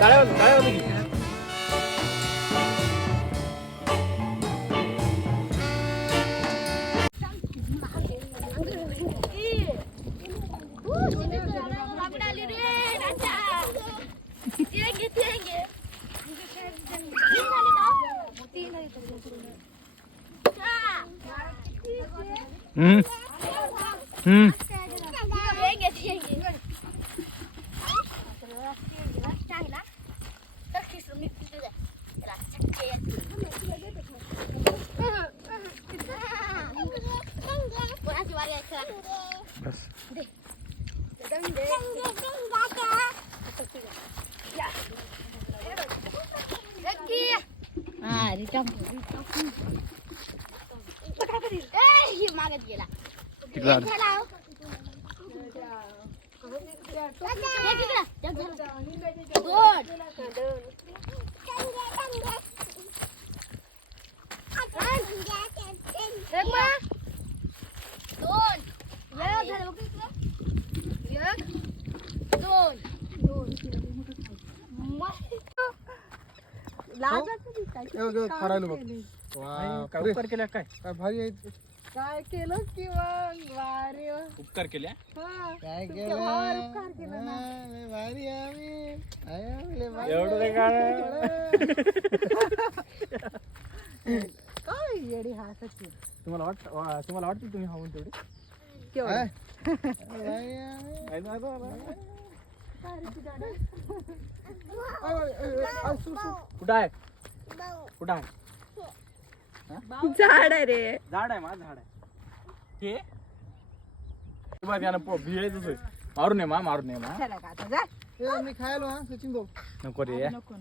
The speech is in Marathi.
टाळ्या की हम्म हम्म बस मागत गेला काय उपकार केल्या काय भारी आहे काय केलं किंवा वारे उपकार केल्या काय उपकार केला ना भारी एवढं नाही काय काय येडी हसायची तुम्हाला वाटतं तुम्ही हावून तेवढे केवढं कुठं आहे कुठं आहे झाड आहे रे झाड आहे माझं झाड आहे हे बघ यानं भिळेच मारून ये मारून ये चला का आता जा मी खायलो हा सचिन भाऊ नको रे नको